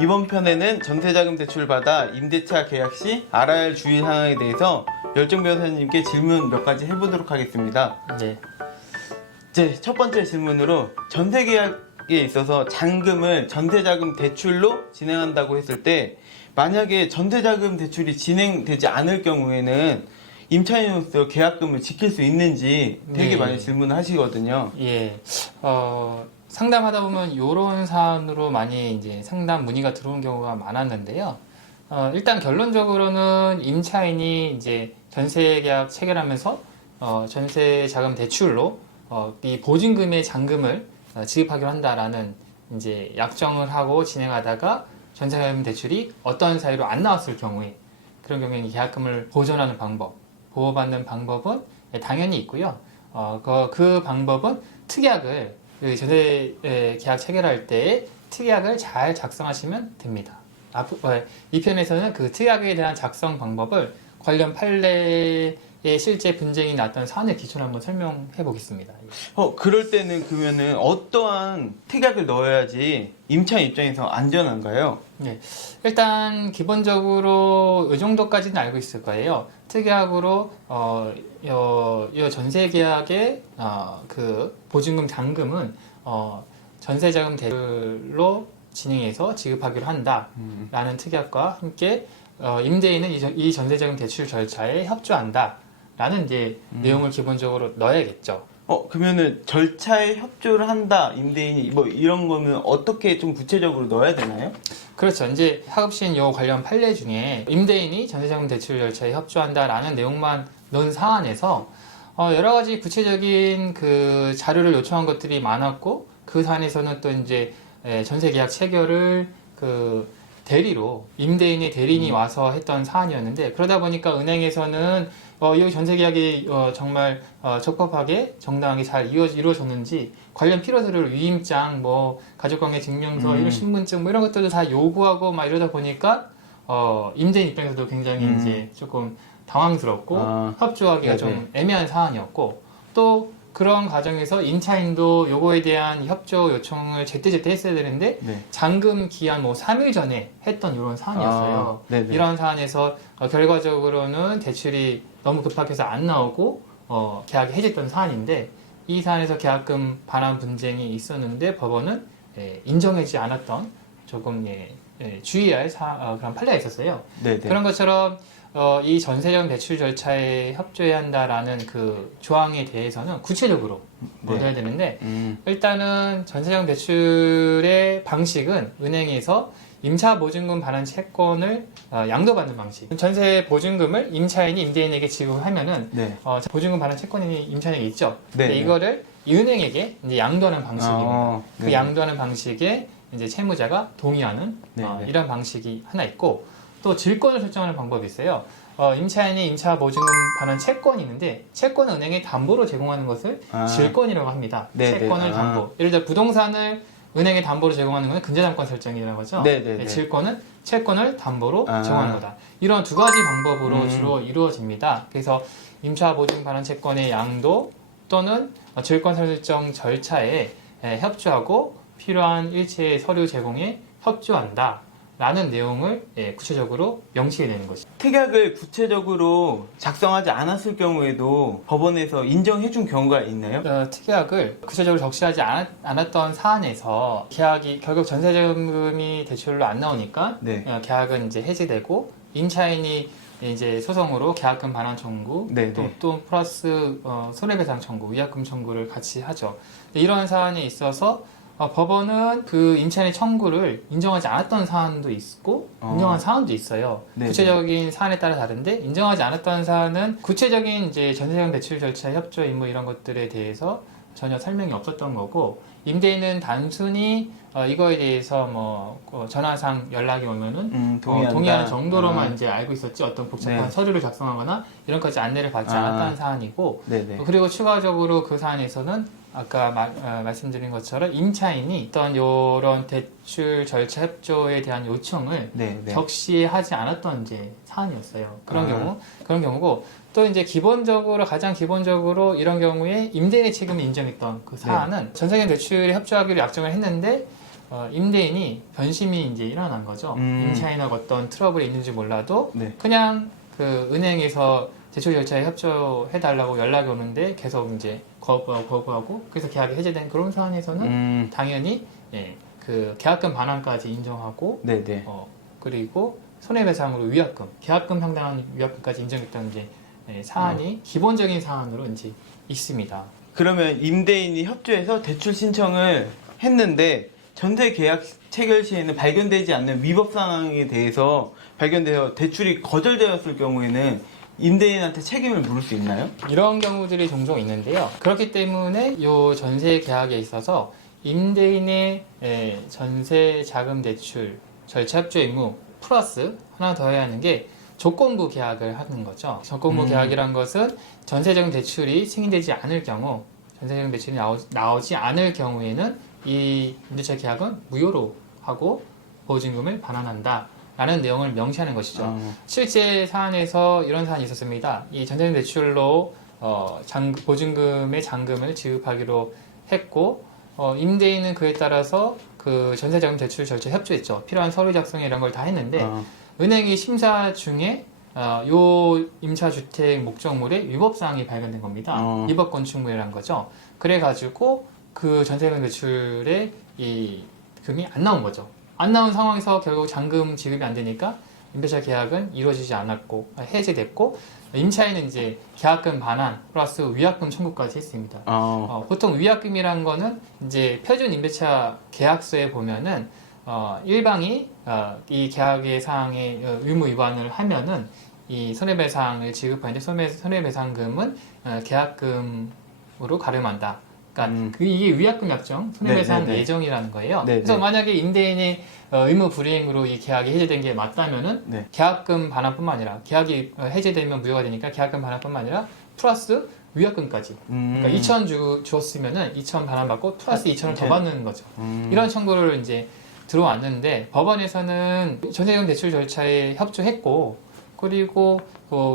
이번 편에는 전세자금 대출을 받아 임대차 계약 시 알아야 할 주의사항에 대해서 열정 변호사님께 질문 몇 가지 해보도록 하겠습니다. 네. 이제 첫 번째 질문으로 전세 계약에 있어서 잔금을 전세자금 대출로 진행한다고 했을 때 만약에 전세자금 대출이 진행되지 않을 경우에는 임차인으로서 계약금을 지킬 수 있는지 되게 네. 많이 질문을 하시거든요. 예. 상담하다 보면 이런 사안으로 많이 이제 상담 문의가 들어온 경우가 많았는데요. 일단 결론적으로는 임차인이 이제 전세 계약 체결하면서 전세 자금 대출로 이 보증금의 잔금을 지급하기로 한다라는 이제 약정을 하고 진행하다가 전세 자금 대출이 어떤 사유로 안 나왔을 경우에 그런 경우에는 계약금을 보존하는 방법, 보호받는 방법은 당연히 있고요. 그 방법은 특약을 그 전세 계약 체결할 때 특약을 잘 작성하시면 됩니다. 이 편에서는 그 특약에 대한 작성 방법을 관련 판례에 실제 분쟁이 났던 사안을 기초로 한번 설명해 보겠습니다. 그럴 때는 그러면은 어떠한 특약을 넣어야지 임차인 입장에서 안전한가요? 네, 일단 기본적으로 이 정도까지는 알고 있을 거예요. 특약으로 이 전세 계약의 그 보증금 잔금은 전세자금 대출로 진행해서 지급하기로 한다라는 특약과 함께 임대인은 이 전세자금 대출 절차에 협조한다라는 이제 내용을 기본적으로 넣어야겠죠. 그러면은 절차에 협조를 한다 임대인이 뭐 이런 거는 어떻게 좀 구체적으로 넣어야 되나요? 그렇죠. 이제 하급시행 요 관련 판례 중에 임대인이 전세자금 대출 절차에 협조한다라는 내용만 넣은 사안에서 여러 가지 구체적인 그 자료를 요청한 것들이 많았고 그 사안에서는 또 이제 전세 계약 체결을 그 대리로 임대인의 대리인이 와서 했던 사안이었는데 그러다 보니까 은행에서는 이 전세 계약이 정말 적법하게 정당하게 잘 이루어졌는지 관련 필요서를 위임장, 뭐 가족관계 증명서, 이런 신분증 뭐 이런 것들도 다 요구하고 막 이러다 보니까 임대인 입장에서도 굉장히 이제 조금 당황스럽고 협조하기가 네네. 좀 애매한 사안이었고 또 그런 과정에서 임차인도 요거에 대한 협조 요청을 제때제때 했어야 되는데 네. 잔금 기한 뭐 3일 전에 했던 이런 사안이었어요. 네네. 이런 사안에서 결과적으로는 대출이 너무 급박해서 안 나오고 계약이 해지했던 사안인데 이 사안에서 계약금 반환 분쟁이 있었는데 법원은 인정하지 않았던 조금 주의해야 할 그런 판례가 있었어요. 네네. 그런 것처럼 이 전세자금 대출 절차에 협조해야 한다라는 그 조항에 대해서는 구체적으로 넣어야 되는데 일단은 전세자금 대출의 방식은 은행에서 임차 보증금 반환 채권을 양도받는 방식. 전세 보증금을 임차인이 임대인에게 지급하면은 네. 보증금 반환 채권이 임차인에게 있죠. 네, 근데 네. 이거를 이 은행에게 이제 양도하는 방식입니다. 그 네. 양도하는 방식에 이제 채무자가 동의하는 네, 네. 이런 방식이 하나 있고 또 질권을 설정하는 방법이 있어요. 임차인이 임차 보증금 반환 채권이 있는데 채권은 은행에 담보로 제공하는 것을 질권이라고 합니다. 네네. 채권을 담보. 예를 들어 부동산을 은행에 담보로 제공하는 것은 근저당권 설정이라고 하죠. 네네네. 질권은 채권을 담보로 제공하는 거다. 이런 두 가지 방법으로 주로 이루어집니다. 그래서 임차 보증금 반환 채권의 양도 또는 질권 설정 절차에 협조하고 필요한 일체의 서류 제공에 협조한다. 라는 내용을 구체적으로 명시해 내는 것이죠. 특약을 구체적으로 작성하지 않았을 경우에도 법원에서 인정해준 경우가 있나요? 특약을 구체적으로 적시하지 않았던 사안에서 계약이 결국 전세자금이 대출로 안 나오니까 네. 계약은 이제 해지되고 임차인이 이제 소송으로 계약금 반환 청구 네, 또, 네. 또 플러스 손해배상 청구, 위약금 청구를 같이 하죠. 이런 사안에 있어서 법원은 그 임차인의 청구를 인정하지 않았던 사안도 있고 인정한 사안도 있어요. 네네. 구체적인 사안에 따라 다른데 인정하지 않았던 사안은 구체적인 이제 전세자금 대출 절차 협조 의무 이런 것들에 대해서 전혀 설명이 없었던 거고 임대인은 단순히 이거에 대해서 뭐 전화상 연락이 오면은 동의하는 정도로만 이제 알고 있었지 어떤 복잡한 네. 서류를 작성하거나 이런 것까지 안내를 받지 않았다는 사안이고 네네. 그리고 추가적으로 그 사안에서는 아까 말씀드린 것처럼 임차인이 어떤 이런 대출 절차 협조에 대한 요청을 네, 네. 적시하지 않았던 이제 사안이었어요. 그런 경우고 또 이제 가장 기본적으로 이런 경우에 임대인의 책임을 인정했던 그 사안은 전세계 대출에 협조하기로 약정을 했는데 임대인이 변심이 이제 일어난 거죠. 임차인하고 어떤 트러블이 있는지 몰라도 네. 그냥 그 은행에서 대출 절차에 협조해달라고 연락이 오는데 계속 이제 거부하고 그래서 계약이 해제된 그런 사안에서는 당연히 예, 그 계약금 반환까지 인정하고 네네. 그리고 손해배상으로 위약금, 계약금 상당한 위약금까지 인정했던 이제 예, 사안이 기본적인 사안으로 이제 있습니다. 그러면 임대인이 협조해서 대출 신청을 했는데 전세 계약 체결 시에는 발견되지 않는 위법 상황에 대해서 발견되어 대출이 거절되었을 경우에는 임대인한테 책임을 물을 수 있나요? 이런 경우들이 종종 있는데요. 그렇기 때문에 이 전세 계약에 있어서 임대인의 전세 자금 대출 절차 협조 의무 플러스 하나 더 해야 하는 게 조건부 계약을 하는 거죠. 조건부 계약이란 것은 전세자금 대출이 승인되지 않을 경우, 전세자금 대출이 나오지 않을 경우에는 이 임대차 계약은 무효로 하고 보증금을 반환한다. 라는 내용을 명시하는 것이죠. 실제 사안에서 이런 사안이 있었습니다. 이 전세자금 대출로 보증금의 잔금을 지급하기로 했고 임대인은 그에 따라서 그 전세자금 대출 절차에 협조했죠. 필요한 서류 작성 이런 걸 다 했는데 은행이 심사 중에 요 임차주택 목적물에 위법사항이 발견된 겁니다. 위법 건축물이라는 거죠. 그래가지고 그 전세자금 대출의 이 금이 안 나온 거죠. 안 나온 상황에서 결국 잔금 지급이 안 되니까 임대차 계약은 이루어지지 않았고 해제됐고 임차인은 이제 계약금 반환 플러스 위약금 청구까지 했습니다. 보통 위약금이라는 거는 이제 표준 임대차 계약서에 보면은 일방이 이 계약의 사항에 의무 위반을 하면은 이 손해배상을 지급하는데 손해배상금은 계약금으로 가름한다. 그러니까 이게 위약금 약정, 손해배상 네네네. 예정이라는 거예요. 네네. 그래서 만약에 임대인이 의무 불이행으로 이 계약이 해제된 게 맞다면은 네. 계약금 반환뿐만 아니라 계약이 해제되면 무효가 되니까 계약금 반환뿐만 아니라 플러스 위약금까지. 그러니까 2천 주었으면은 2천 반환받고 플러스 2천을 더 받는 거죠. 이런 청구를 이제 들어왔는데 법원에서는 전세금 대출 절차에 협조했고 그리고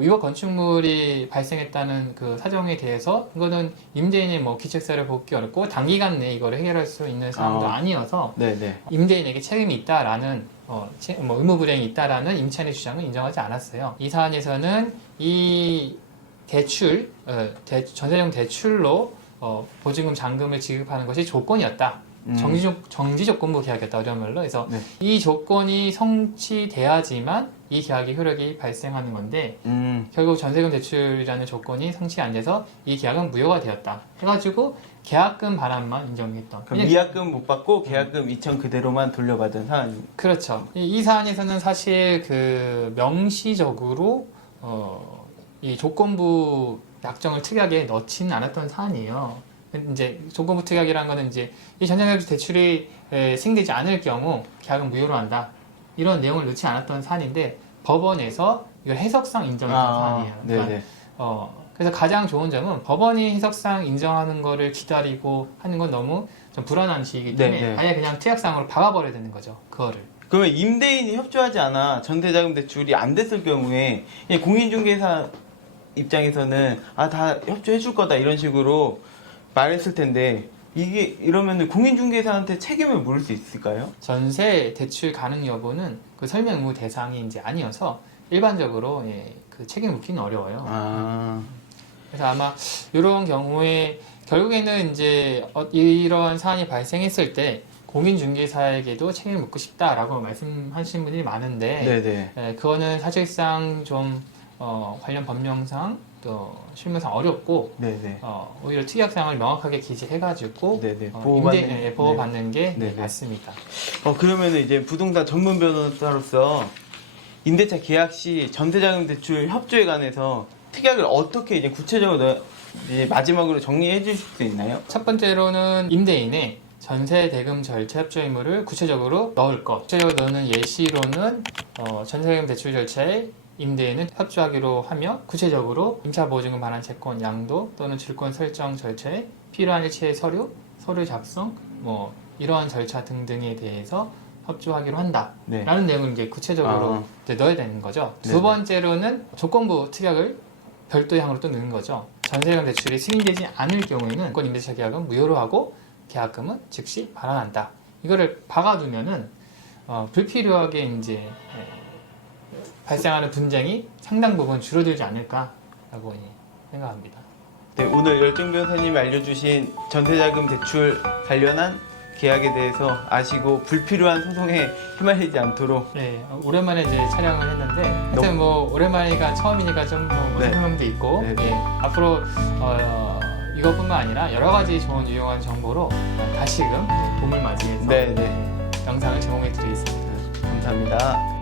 위법 건축물이 발생했다는 그 사정에 대해서 이거는 임대인이 뭐 기책사를 보기 어렵고 단기간 내에 이거를 해결할 수 있는 상황도 아니어서 네네. 임대인에게 책임이 있다라는 의무 불이행이 있다라는 임차인의 주장을 인정하지 않았어요. 이 사안에서는 이 전세자금 대출로 보증금 잔금을 지급하는 것이 조건이었다. 정지조건부 계약이었다. 어려운 말로. 그래서 네. 이 조건이 성취돼야지만 이 계약의 효력이 발생하는 건데 결국 전세금 대출이라는 조건이 성취 안 돼서 이 계약은 무효가 되었다. 해가지고 계약금 반환만 인정했던. 그럼 위약금 못 받고 계약금 2천 그대로만 돌려받은 사안입니다. 그렇죠. 이 사안에서는 사실 그 명시적으로 이 조건부 약정을 특이하게 넣지는 않았던 사안이에요. 이제 조건부 특약이라는 거는 이제 이 전세자금 대출이 승인되지 않을 경우 계약은 무효로 한다. 이런 내용을 넣지 않았던 사안인데 법원에서 이걸 해석상 인정했던 사안이에요. 그러니까 그래서 가장 좋은 점은 법원이 해석상 인정하는 거를 기다리고 하는 건 너무 좀 불안한 시기이기 때문에 네네. 아예 그냥 특약상으로 박아버려야 되는 거죠. 그거를. 그러면 임대인이 협조하지 않아 전세자금 대출이 안 됐을 경우에 이 공인중개사 입장에서는 다 협조해 줄 거다 이런 식으로 말했을 텐데 이게 이러면 공인중개사한테 책임을 물을 수 있을까요? 전세 대출 가능 여부는 그 설명 의무 대상이 이제 아니어서 일반적으로 그 책임 묻기는 어려워요. 그래서 아마 이런 경우에 결국에는 이제 이런 사안이 발생했을 때 공인중개사에게도 책임을 묻고 싶다라고 말씀하시는 분들이 많은데 네네. 그거는 사실상 좀 관련 법령상 또 실무상 어렵고 네네. 오히려 특약사항을 명확하게 기재해가지고 네네. 보호받는 게 네네. 맞습니다. 그러면은 이제 부동산 전문 변호사로서 임대차 계약 시 전세자금 대출 협조에 관해서 특약을 어떻게 이제 구체적으로 이제 마지막으로 정리해 주실 수 있나요? 첫 번째로는 임대인의 전세 대금 절차 협조 의무를 구체적으로 넣을 것. 구체적으로 넣는 예시로는 전세자금 대출 절차에 임대인은 협조하기로 하며 구체적으로 임차 보증금 반환 채권 양도 또는 질권 설정 절차에 필요한 일체의 서류 작성 뭐 이러한 절차 등등에 대해서 협조하기로 한다. 네. 라는 내용을 이제 구체적으로 이제 넣어야 되는 거죠. 네. 두 번째로는 조건부 특약을 별도의 항으로 또 넣는 거죠. 전세자금 대출이 승인되지 않을 경우에는 조건 임대차 계약은 무효로 하고 계약금은 즉시 반환한다. 이거를 박아두면은 불필요하게 이제 발생하는 분쟁이 상당 부분 줄어들지 않을까라고 생각합니다. 네, 오늘 열정 변호사님이 알려주신 전세자금 대출 관련한 계약에 대해서 아시고 불필요한 소송에 휘말리지 않도록 네, 오랜만에 이제 촬영을 했는데 하여튼 뭐 오랜만이가 처음이니까 좀 뭐 네. 설명도 있고 네. 예, 앞으로 이것뿐만 아니라 여러 가지 좋은 유용한 정보로 다시금 봄을 맞이해서 네, 네. 영상을 제공해 드리겠습니다. 감사합니다.